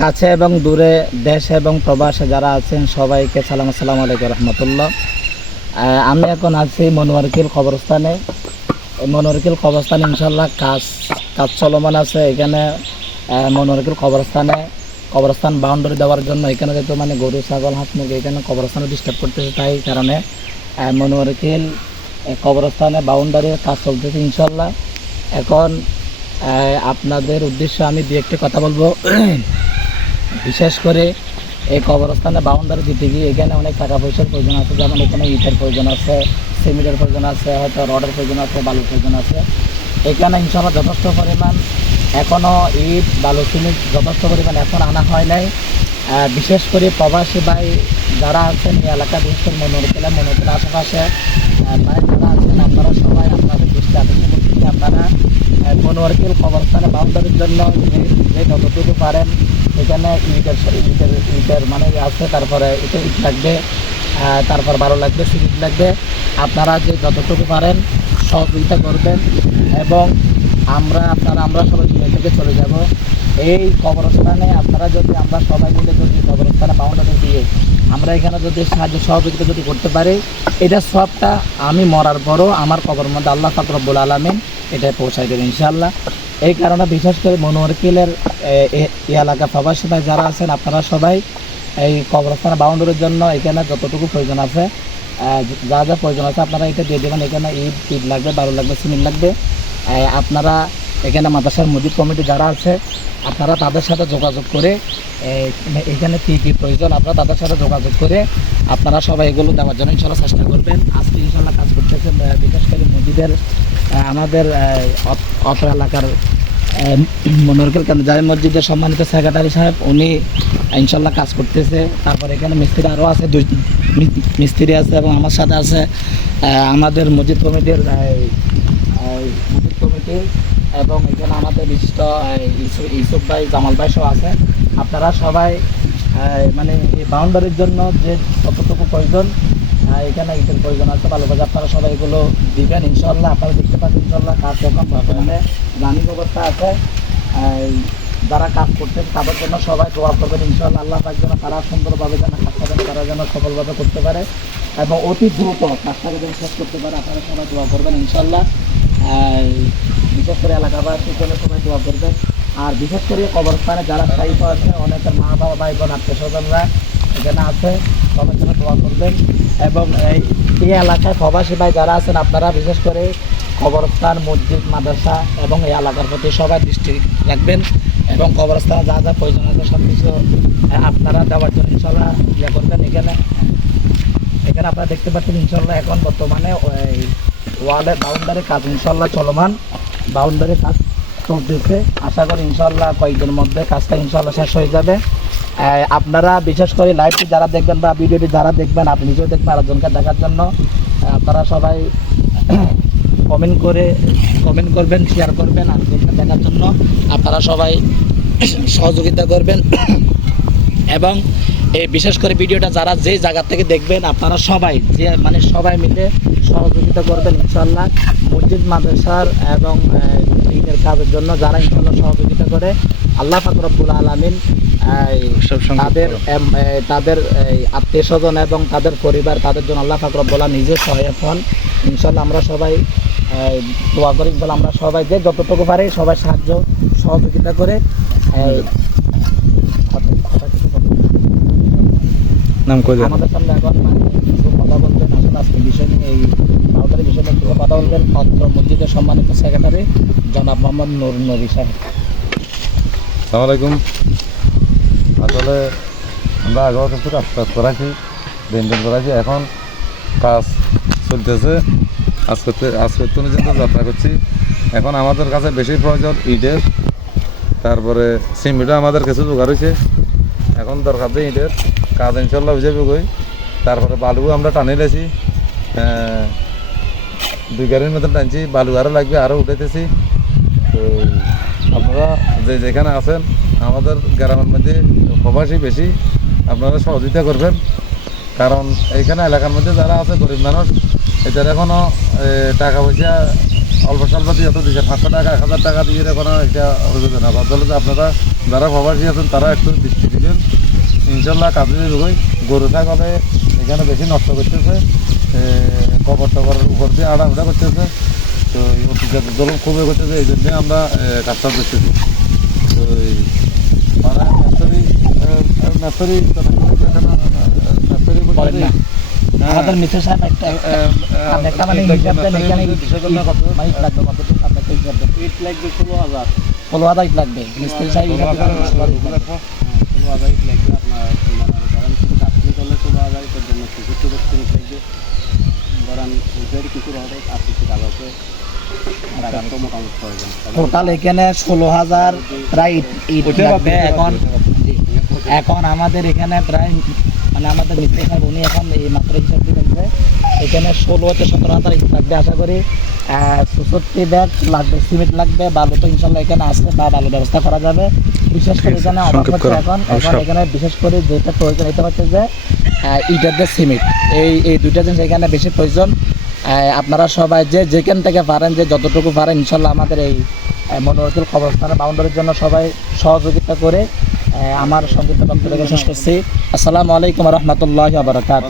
কাছে এবং দূরে, দেশ এবং প্রবাসে যারা আছেন, সবাইকে সালাম, আসসালামু আলাইকুম রহমতুল্লাহ। আমি এখন আছি মনোয়ারকিল কবরস্থানে। মনোয়ারকিল কবরস্থানে ইনশাল্লাহ কাজ কাজ চলমান আছে। এখানে মনোয়ারকিল কবরস্থানে কবরস্থান বাউন্ডারি দেওয়ার জন্য এখানে যেহেতু মানে গরু ছাগল হাঁস মুরগি এখানে কবরস্থানে ডিস্টার্ব করতেছে তাই কারণে আহ, মনোয়ারকিল কবরস্থানে বাউন্ডারির কাজ চলতেছে ইনশাল্লাহ এখন আপনাদের উদ্দেশ্যে আমি দু একটি কথা বলব। বিশেষ করে এই কবরস্থানে বাউন্ডারি দিতে গিয়ে এখানে অনেক টাকা পয়সার প্রয়োজন আছে যেমন এখানে ইটের প্রয়োজন আছে সিমেন্টের প্রয়োজন আছে হয়তো রডের প্রয়োজন আছে বালুর প্রয়োজন আছে। এখানে ইনশাল্লাহ যথেষ্ট পরিমাণ এখনও ইট বালু যথেষ্ট পরিমাণ এখন আনা হয় নাই। বিশেষ করে প্রবাসী ভাই যারা আছেন এই এলাকা বিশেষ করে মনোরকেলা মনোরকেলা আশেপাশে ভাই যারা আছেন আপনারা সবাই আপনাদের দৃষ্টি আকর্ষণ করতেছি। আপনারা মনোয়ারকেল কবরস্থানে বাউন্ডারির জন্য যে যতটুকু পারেন, এখানে ইটের ইটের ইটের মানে আছে, তারপরে ইটের ইট লাগবে তারপর ভালো লাগবে, সিরিজ লাগবে। আপনারা যে যতটুকু পারেন সহযোগিতা করবেন এবং আমরা আপনারা, আমরা সবাই দুনিয়া থেকে চলে যাব। এই কবরস্থানে আপনারা যদি, আমরা সবাই মিলে যদি কবরস্থানে বাউন্ডারি দিয়ে আমরা এখানে যদি সাহায্য সহযোগিতা যদি করতে পারি, এটা সবটা আমি মরার পরও আমার কবর মধ্যে আল্লাহ ফাকরবুল আলমিন এটা পৌঁছাই দেবে ইনশাল্লাহ এই কারণে বিশেষ করে মনোয়ারকিলের এলাকা প্রবাসী ভাই যারা আছেন, আপনারা সবাই এই কবরস্থান বাউন্ডারির জন্য এখানে যতটুকু প্রয়োজন আছে যা যা প্রয়োজন আছে আপনারা এটা দিয়ে দেবেন। এখানে ইট ইট লাগবে বালু লাগবে সিমেন্ট লাগবে। আপনারা এখানে মাদ্রাসার মসজিদ কমিটি যারা আছে, আপনারা তাদের সাথে যোগাযোগ করে এখানে কী কী প্রয়োজন, আপনারা তাদের সাথে যোগাযোগ করে আপনারা সবাই এগুলো দেওয়ার জন্য ইনশাল্লাহ চেষ্টা করবেন। আজকে ইনশাল্লাহ কাজ করতেছেন বিশেষ করে মসজিদের আমাদের অত- এলাকার মনোরকেল কেন্দ্র, জামি মসজিদের সম্মানিত সেক্রেটারি সাহেব, উনি ইনশাল্লাহ কাজ করতেছে। তারপর এখানে মিস্ত্রি আরও আছে, দুই মিস্ত্রি আছে এবং আমার সাথে আছে আমাদের মসজিদ কমিটির কমিটি এবং এখানে আমাদের বিশিষ্ট ইউসুফ- ভাই, জামাল ভাই সব আছে আপনারা সবাই মানে এই বাউন্ডারির জন্য যে কতটুকু প্রয়োজন এখানে ইটের প্রয়োজন আছে, ভালো করে আপনারা সবাই এগুলো দিবেন। ইনশাল্লাহ আপনারা দেখতে পাচ্ছেন ইনশাল্লাহ কাজ এখন বর্তমানে রানিং অবস্থা আছে। যারা কাজ করছেন তাদের জন্য সবাই দোয়া করবেন ইনশাল্লাহ আল্লাহ পাক যেন তারা সুন্দরভাবে যেন কাজটা যেন তারা যেন সফলভাবে করতে পারে এবং অতি দ্রুত কাজটাকে যেন শেষ করতে পারে, আপনারা সবাই দোয়া করবেন ইনশাল্লাহ বিশেষ করে এলাকাবাসী জন্য সবাই দোয়া করবেন। আর বিশেষ করে কবরস্থানে যারা স্থায়িত্ব আছে অনেকের মা বাবা ভাই বোন আত্মীয় স্বজনরা এখানে আছে, সবার জন্য দোয়া করবেন। এবং এই এই এলাকায় প্রবাসী ভাই যারা আছেন, আপনারা বিশেষ করে কবরস্থান, মসজিদ, মাদ্রাসা এবং এই এলাকার প্রতি সবাই দৃষ্টি রাখবেন। এবং কবরস্থানে যা যা প্রয়োজন আছে সব কিছু আপনারা দেওয়ার জন্য ইনশাল্লাহ ইয়ে করবেন। এখানে এখানে আপনারা দেখতে পাচ্ছেন ইনশাল্লাহ এখন বর্তমানে ওই ওয়ালের বাউন্ডারি কাজ ইনশাল্লাহ চলমান। বাউন্ডারি কাজ চলতেছে। আশা করি ইনশাল্লাহ কয়েকদিনের মধ্যে কাজটা ইনশাল্লাহ শেষ হয়ে যাবে। আপনারা বিশেষ করে লাইভটি যারা দেখবেন বা ভিডিওটি যারা দেখবেন, আপনি নিজেও দেখবেন আরেকজনকে দেখার জন্য। আপনারা সবাই কমেন্ট করে কমেন্ট করবেন শেয়ার করবেন, আরেকজনকে দেখার জন্য। আপনারা সবাই সহযোগিতা করবেন। এবং এই বিশেষ করে ভিডিওটা যারা যে জায়গা থেকে দেখবেন আপনারা সবাই যে মানে সবাই মিলে সহযোগিতা করবেন ইনশাল্লাহ মসজিদ মাদ্রাসার এবং ঈদের কাজের জন্য যারা ইনশাল্লাহ সহযোগিতা করে আল্লাহ ফাকরবুল আলমিন তাদের তাদের আত্মীয় স্বজন এবং তাদের পরিবার তাদের জন্য আল্লাহ ফাকরবুল্লাহ নিজে সহায়ক হন। ইনশাল্লাহ আমরা সবাই দোয়া করি ইনশাল্লাহ আমরা সবাই যে যতটুকু পারি সবাই সাহায্য সহযোগিতা করে এই, কথা- কথা কিছু বলুন। নাম কই দেন। আমাদের সামনে এখন মানে কিছু কথা বলবেন আসলে আজকে বিষয় নিয়ে এই বিষয় নিয়ে কথা বলবেন। অত্র মসজিদের সম্মানিত সেক্রেটারি জনাব মোহাম্মদ নুর নবী সাহেব। সালাম আলাইকুম। আসলে আমরা আগেও কিন্তু কাজ করাছি দিন দিন করাছি এখন কাজ চলতেছে। আজ করতে আজ করতে পর্যন্ত যাত্রা করছি। এখন আমাদের কাছে বেশি প্রয়োজন ইটের তারপরে সিমেন্টও আমাদের কিছু জোগাড় হয়েছে। এখন দরকার দেয় ইটের। কাজ ইনশাল্লাহ হয়ে যাবে গই তারপরে বালু আমরা টানি লেছি। দুই গাড়ির মতন টানছি, বালু আরও লাগবে আরও উঠাইতেছি। তো আপনারা যে যেখানে আছেন, আমাদের গ্রামের মধ্যে প্রবাসী বেশি, আপনারা সহযোগিতা করবেন। কারণ এইখানে এলাকার মধ্যে যারা আছে, গরিব মানুষ, এদের এখনও টাকা পয়সা অল্প স্বল্প দিয়ে তো দিচ্ছে পাঁচশো টাকা, এক হাজার টাকা দিয়ে এখনও এটা অভিযোগ না। আপনারা যারা প্রবাসী আছেন, তারা একটু দৃষ্টি ইনশাল্লাহ কাজে রুই গরু ছাগলে এখানে বেশি নষ্ট করতেছে কবর টবরের উপর দিয়ে আড়া উড়া করতেছে। তো দলন খুবই করতেছে এই জন্যে আমরা কাজটা করতেছি। তো নার্সারি নার্সারি নার্সারি আমাদের মিস্টার সাহেব একটা আপনি একটা মানে হিসাব দেন এখানে মানে লাগবে কতটুকু আপনি হিসাব দেন। ইট লাগবে ষোলো হাজার। ষোলো হাজার ইট লাগবে। মিস্ত্রি সাহেব ষোলো হাজার ইট লাগবে। ষোলো হাজার ইট লাগবে আপনার মনে করেন শুধু কাশ্মীর করলে ষোলো হাজার ইটের জন্য চতুর্থ করতে ইট লাগবে ধরেন উঠের কিছু হবে আর কিছু কাগজে টাকা তো মোটামুটি প্রয়োজন টোটাল এখানে ষোলো হাজার প্রায় ইট ইট লাগবে এখন। এখন আমাদের এখানে প্রায় মানে আমাদের মিস্ত্রি সাহেব উনি এখন এই মাত্র হিসাব দিবেন যে এখানে ষোলো হতে সতেরো হাজার ইট লাগবে আশা করি। চৌষট্টি ব্যাগ লাগবে সিমেন্ট লাগবে বালু তো ইনশাল্লাহ এখানে আসবে বা বালু ব্যবস্থা করা যাবে। বিশেষ করে এখানে অবাক হচ্ছে এখন এখন। এখানে বিশেষ করে যেটা প্রয়োজন এটা হচ্ছে যে ইটের যে সিমেন্ট এই এই দুইটা জিনিস এখানে বেশি প্রয়োজন। আপনারা সবাই যে যেখান থেকে পারেন, যে যতটুকু পারেন, ইনশাল্লাহ আমাদের এই মনোরঞ্জন কবরস্থানের বাউন্ডারির জন্য সবাই সহযোগিতা করে আমার সংক্ষিপ্ত বক্তব্য শেষ করছি। আসসালামু আলাইকুম রহমতুল্লাহ বারকাত